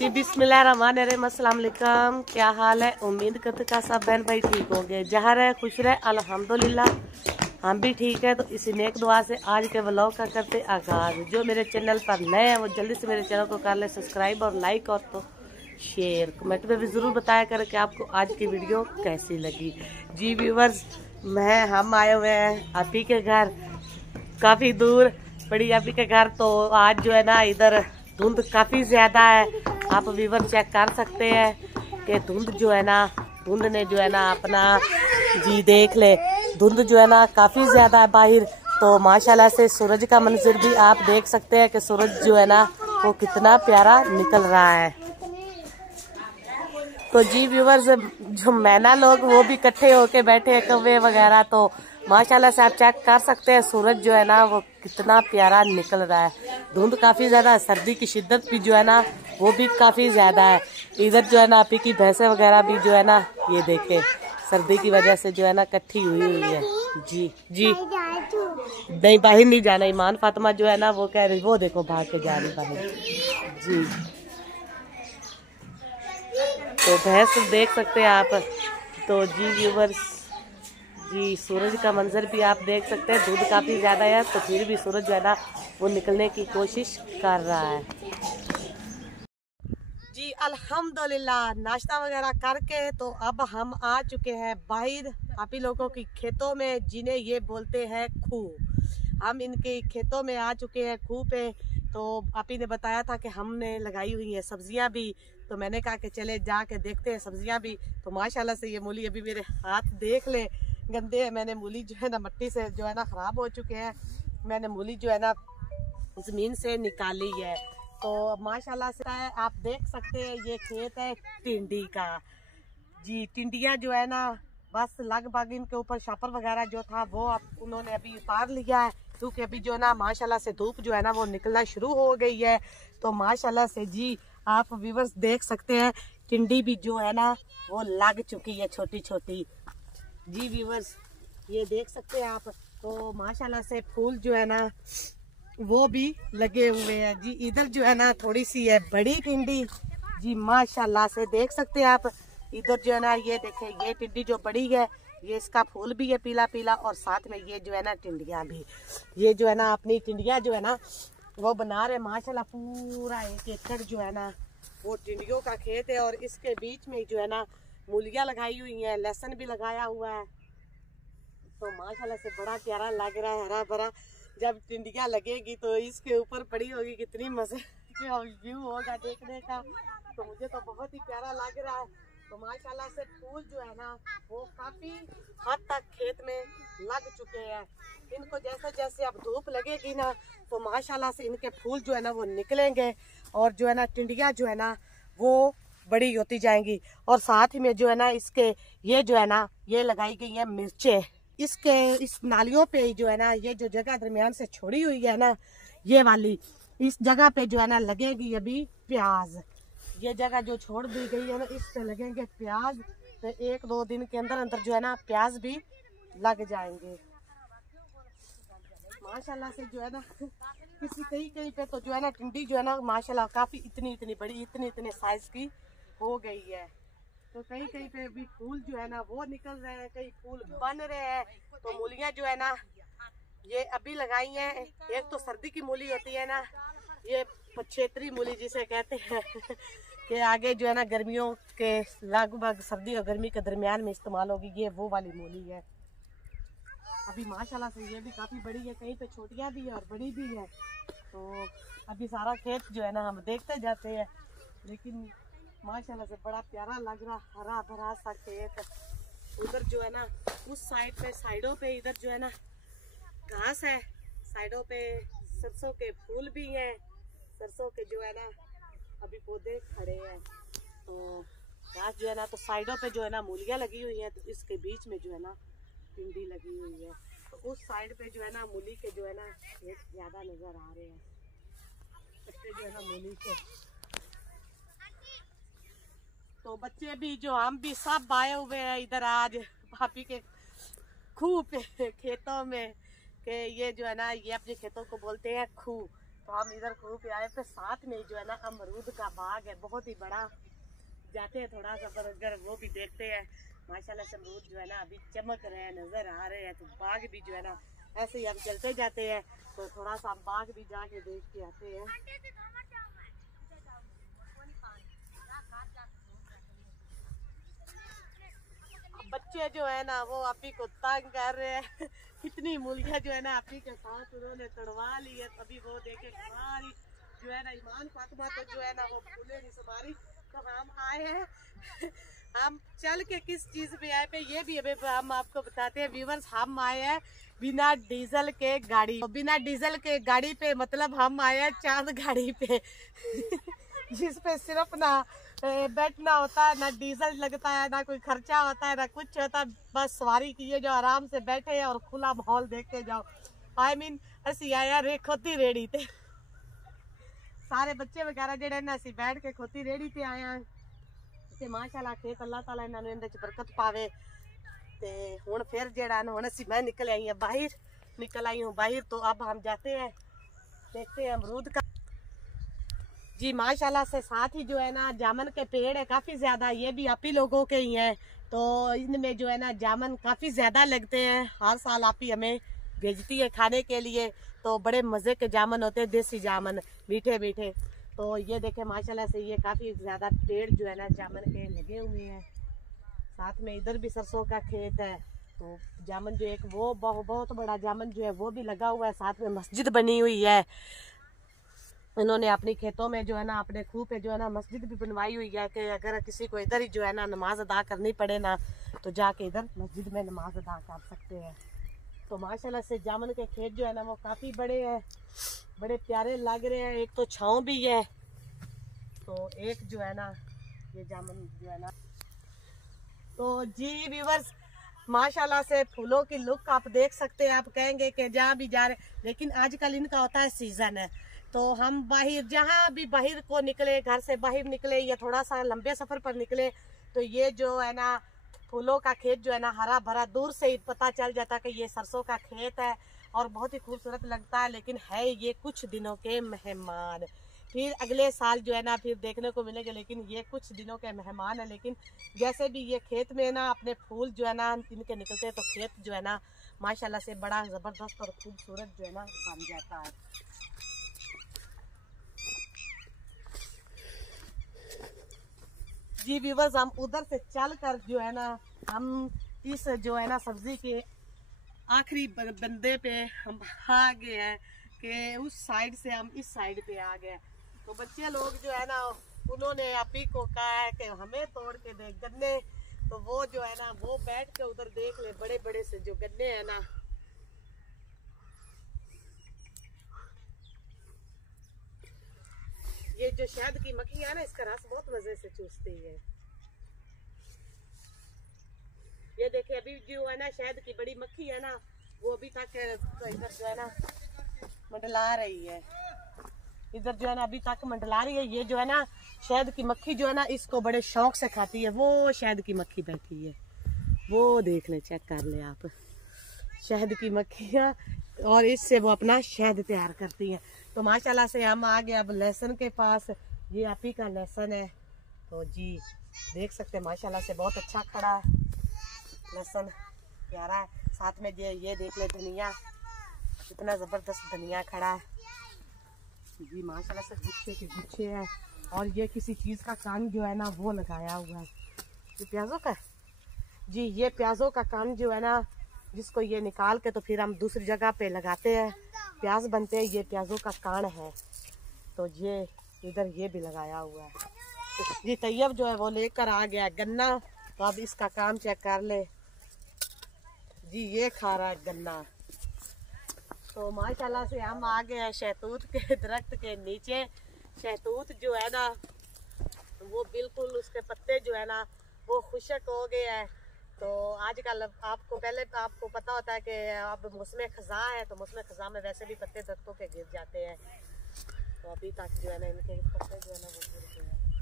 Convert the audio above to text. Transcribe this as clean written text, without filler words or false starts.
जी बिस्मिल्लाहिर्रहमानिर्रहीम। अस्सलाम वालेकुम। क्या हाल है? उम्मीद करते का सब बहन भाई ठीक हो गए, जहाँ रहे खुश रहे। अल्हम्दुलिल्लाह हम भी ठीक है। तो इसी नेक दुआ से आज के व्लॉग का करते आगाज। जो मेरे चैनल पर नए हैं वो जल्दी से मेरे चैनल को कर ले सब्सक्राइब और लाइक और तो शेयर। कमेंट में भी ज़रूर बताया करें कि आपको आज की वीडियो कैसी लगी। जी व्यूवर्स, हम आए हुए हैं आपी के घर, काफ़ी दूर बड़ी आपी के घर। तो आज जो है ना इधर धुंध काफ़ी ज़्यादा है। आप व्यूवर चेक कर सकते हैं कि धुंध जो है ना, धुंध ने जो है ना अपना जी देख ले, धुंध जो है ना काफ़ी ज़्यादा है बाहर। तो माशाल्लाह से सूरज का मंजर भी आप देख सकते हैं कि सूरज जो है ना वो कितना प्यारा निकल रहा है। तो जी व्यूवर्स, जो मैना लोग वो भी इकट्ठे होके बैठे हैं, कौवे वगैरह। तो माशाल्लाह से आप चेक कर सकते हैं सूरज जो है ना वो कितना प्यारा निकल रहा है। धुंध काफ़ी ज़्यादा है, सर्दी की शिद्दत भी जो है ना वो भी काफ़ी ज़्यादा है। इधर जो है ना आपी की भैंसें वगैरह भी जो है ना ये देखे सर्दी की वजह से जो है ना इकट्ठी हुई है। जी जी नहीं, बाहर नहीं जाना। ईमान फातिमा जो है ना वो कह रही, वो देखो भाग के जा रही बाहर। जी तो भैंस देख सकते हैं आप। तो जी व्यूवर्स, जी सूरज का मंजर भी आप देख सकते हैं। धूप काफ़ी ज़्यादा है तो फिर भी सूरज जो है ना वो निकलने की कोशिश कर रहा है। जी अल्हम्दुलिल्लाह नाश्ता वगैरह करके तो अब हम आ चुके हैं बाहर आप ही लोगों की खेतों में, जिन्हें ये बोलते हैं खूह। हम इनके खेतों में आ चुके हैं खूह पे। तो आप ही ने बताया था कि हमने लगाई हुई है सब्जियां भी, तो मैंने कहा कि चले जाके देखते हैं सब्जियां भी। तो माशाल्लाह से ये मूली अभी मेरे हाथ देख ले गंदे हैं। मैंने मूली जो है ना मट्टी से जो है ना ख़राब हो चुके हैं, मैंने मूली जो है ना ज़मीन से निकाली है। तो माशाल्लाह से आप देख सकते हैं ये खेत है टिंडी का। जी टिंडियाँ जो है ना बस लगभग इनके ऊपर शापर वगैरह जो था वो अब उन्होंने अभी उतार लिया है, क्योंकि अभी जो है ना माशाल्लाह से धूप जो है ना वो निकलना शुरू हो गई है। तो माशाल्लाह से जी आप व्यूवर्स देख सकते हैं टिंडी भी जो है ना वो लग चुकी है छोटी छोटी। जी व्यूवर्स ये देख सकते हैं आप। तो माशाल्लाह से फूल जो है ना वो भी लगे हुए हैं। जी इधर जो है ना थोड़ी सी है बड़ी टिंडी। जी माशाल्लाह से देख सकते हैं आप। इधर जो है ना ये देखें, ये टिंडी जो बड़ी है ये इसका फूल भी है पीला पीला, और साथ में ये जो है ना टिंडियाँ भी, ये जो है ना अपनी टिंडियाँ जो है ना वो बना रहे। माशाल्लाह पूरा 1 एकड़ जो है ना वो टिंडियों का खेत है, और इसके बीच में जो है ना मूलियाँ लगाई हुई हैं, लहसुन भी लगाया हुआ है। तो माशाल्लाह से बड़ा प्यारा लग रहा है, हरा भरा। जब टिंडियाँ लगेगी तो इसके ऊपर पड़ी होगी, कितनी मजे व्यू होगा देखने का। तो मुझे तो बहुत ही प्यारा लग रहा है। तो माशाल्लाह से फूल जो है ना वो काफ़ी हद तक खेत में लग चुके हैं। इनको जैसे जैसे अब धूप लगेगी ना तो माशाल्लाह से इनके फूल जो है ना वो निकलेंगे, और जो है ना टिंडियाँ जो है ना वो बड़ी होती जाएंगी। और साथ ही में जो है ना इसके ये जो है ना ये लगाई गई है मिर्चें। इसके इस नालियों पे जो है ना ये जो जगह दरमियान से छोड़ी हुई है ना ये वाली, इस जगह पे जो है ना लगेगी अभी प्याज। ये जगह जो छोड़ दी गई है ना इस पे लगेंगे प्याज। तो 1-2 दिन के अंदर अंदर जो है ना प्याज भी लग जाएंगे। माशाल्लाह से जो है ना किसी कहीं पे तो जो है ना टिंडी जो है ना माशाल्लाह काफ़ी इतनी इतनी बड़ी इतने साइज की हो गई है। तो कहीं पे भी फूल जो है ना वो निकल रहे हैं, कहीं फूल बन रहे हैं। तो मूलियाँ जो है ना ये अभी लगाई हैं। एक तो सर्दी की मूली होती है ना, ये क्षेत्रीय मूली जिसे कहते हैं कि आगे जो है ना गर्मियों के लगभग सर्दी और गर्मी के दरमियान में इस्तेमाल होगी, ये वो वाली मूली है। अभी माशाल्लाह से ये भी काफ़ी बड़ी है, कहीं पे छोटियाँ भी है और बड़ी भी है। तो अभी सारा खेत जो है ना हम देखते जाते हैं, लेकिन माशाल्लाह से बड़ा प्यारा लग रहा, हरा भरा सा खेत। उधर जो है ना उस साइड पे साइडों पे इधर जो है ना घास है, साइडों पे सरसों के फूल भी हैं, सरसों के जो है ना अभी पौधे खड़े हैं। तो घास जो है ना, तो साइडों पे जो है ना मूलियाँ लगी हुई हैं, तो इसके बीच में जो है ना टिंडी लगी हुई है। तो उस साइड पे जो है ना मूली के जो है ना खेत ज़्यादा नज़र आ रहे हैं, पत्ते जो है ना मूली के। तो बच्चे भी जो हम भी सब आए हुए हैं इधर आज भाभी के खूह पे खेतों में, कि ये जो है ना ये अपने खेतों को बोलते हैं खूह। तो हम इधर खूब पे आए थे। साथ में जो है ना अमरूद का बाग है, बहुत ही बड़ा। जाते हैं थोड़ा सा पर अगर वो भी देखते हैं। माशाल्लाह से अमरूद जो है ना अभी चमक रहे हैं, नजर आ रहे हैं। तो बाग भी जो है ना ऐसे ही हम चलते जाते हैं, तो थोड़ा सा हम बाग भी जाके देख के आते हैं। बच्चे जो है ना वो आपी को तंग कर रहे हैं। कितनी मूलियाँ जो है ना आपी के साथ उन्होंने तोड़वा ली है। तभी वो देखे हमारी जो है ना ईमान फातिमा तो जो है ना वो फूले नहीं समारी। तो हम आए हैं हम चल के किस चीज पे आए पे ये भी अभी हम आपको बताते हैं व्यूवर्स। हम आए हैं बिना डीजल के गाड़ी, बिना डीजल के गाड़ी पे मतलब हम आए हैं चांद गाड़ी पे जिस पे सिर्फ ना बैठना होता है, ना डीजल लगता है, ना कोई खर्चा होता है, ना कुछ होता है। बस सवारी किए जो आराम से बैठे और खुला माहौल देखते जाओ। आई मीन असी आया रे खोती रेड़ी ते सारे बच्चे वगैरह जेडे ना असी बैठ के खोती रेड़ी ते आए हैं। ते माशाल्लाह खेत अल्लाह ताला इन्हां नूं इंदे च बरकत पावे। ते हुण फिर जेड़ा ना हुण असी मैं निकल आई हूं बाहर। तो अब हम जाते हैं, देखते हैं अमरूद का। जी माशाल्लाह से साथ ही जो है ना जामुन के पेड़ है काफ़ी ज़्यादा, ये भी आप ही लोगों के ही हैं। तो इनमें जो है ना जामुन काफ़ी ज़्यादा लगते हैं। हर साल आप ही हमें भेजती है खाने के लिए। तो बड़े मज़े के जामुन होते हैं, देसी जामुन, मीठे मीठे। तो ये देखें माशाल्लाह से ये काफ़ी ज़्यादा पेड़ जो है ना जामुन के लगे हुए हैं। साथ में इधर भी सरसों का खेत है। तो जामुन जो एक वो बहुत बड़ा जामुन जो है वो भी लगा हुआ है। साथ में मस्जिद बनी हुई है। इन्होंने अपनी खेतों में जो है ना अपने खूह पे जो है ना मस्जिद भी बनवाई हुई है कि अगर किसी को इधर ही जो है ना नमाज अदा करनी पड़े ना तो जाके इधर मस्जिद में नमाज अदा कर सकते हैं। तो माशाल्लाह से जामुन के खेत जो है ना वो काफ़ी बड़े हैं, बड़े प्यारे लग रहे हैं। एक तो छाँव भी है, तो एक जो है ना ये जामुन जो है ना। तो जी व्यूअर्स माशाल्लाह से फूलों की लुक आप देख सकते हैं। आप कहेंगे कि जहाँ भी जा रहे, लेकिन आजकल इनका होता है सीज़न है। तो हम बाहर जहाँ भी बाहर को निकले, घर से बाहर निकले या थोड़ा सा लंबे सफ़र पर निकले, तो ये जो है ना फूलों का खेत जो है ना हरा भरा दूर से ही पता चल जाता है कि ये सरसों का खेत है और बहुत ही खूबसूरत लगता है। लेकिन है ये कुछ दिनों के मेहमान, फिर अगले साल जो है ना फिर देखने को मिलेंगे। लेकिन ये कुछ दिनों के मेहमान है। लेकिन जैसे भी ये खेत में ना अपने फूल जो है ना इनके निकलते हैं, तो खेत जो है ना माशाल्लाह से बड़ा ज़बरदस्त और खूबसूरत जो है ना बन जाता है। जी व्यूवर्स हम उधर से चल कर जो है ना हम इस जो है ना सब्जी के आखिरी बंदे पे हम आ गए हैं कि उस साइड से हम इस साइड पे आ गए। तो बच्चे लोग जो है ना उन्होंने आप ही को कहा है कि हमें तोड़ के दे गन्ने। तो वो जो है ना वो बैठ के उधर देख ले, बड़े बड़े से जो गन्ने हैं ना। ये जो शहद की मक्खी है ना इसका रस बहुत मजे से चूसती है। ये देखिए अभी जो है ना शहद की बड़ी मक्खी है ना वो अभी तक इधर जो है ना मंडला रही है। इधर जो है ना अभी तक मंडला रही है। ये जो है ना शहद की मक्खी जो है ना इसको बड़े शौक से खाती है। वो शहद की मक्खी बैठी है, वो देख ले, चेक कर ले आप, शहद की मक्खियाँ, और इससे वो अपना शहद तैयार करती हैं। तो माशाल्लाह से हम आ गए अब लहसुन के पास। ये आप ही का लहसुन है। तो जी देख सकते हैं माशाल्लाह से बहुत अच्छा खड़ा है लहसुन, प्यारा है। साथ में ये देख ले धनिया, कितना ज़बरदस्त धनिया खड़ा है जी माशाल्लाह से, गुच्छे के गुच्छे है। और ये किसी चीज़ का कान जो है ना वो लगाया हुआ है, ये प्याज़ों का जी, ये प्याज़ों का कान जो है ना जिसको ये निकाल के तो फिर हम दूसरी जगह पे लगाते हैं, प्याज बनते हैं। ये प्याज़ों का कान है। तो ये इधर ये भी लगाया हुआ है। तो जी तैयब जो है वो लेकर आ गया गन्ना। तो अब इसका काम चेक कर ले जी, ये खा रहा है गन्ना। तो माशाल्लाह से हम आ गए हैं शहतूत के दरख्त के नीचे। शहतूत जो है ना वो बिल्कुल उसके पत्ते जो है ना वो खुशक हो गए हैं। तो आजकल आपको पता होता है कि अब मौसम ख़ज़ां है, तो मौसम ख़ज़ां में वैसे भी पत्ते दरख्तों के गिर जाते हैं। तो अभी तक जो है ना इनके पत्ते जो है ना वो गिर गए हैं।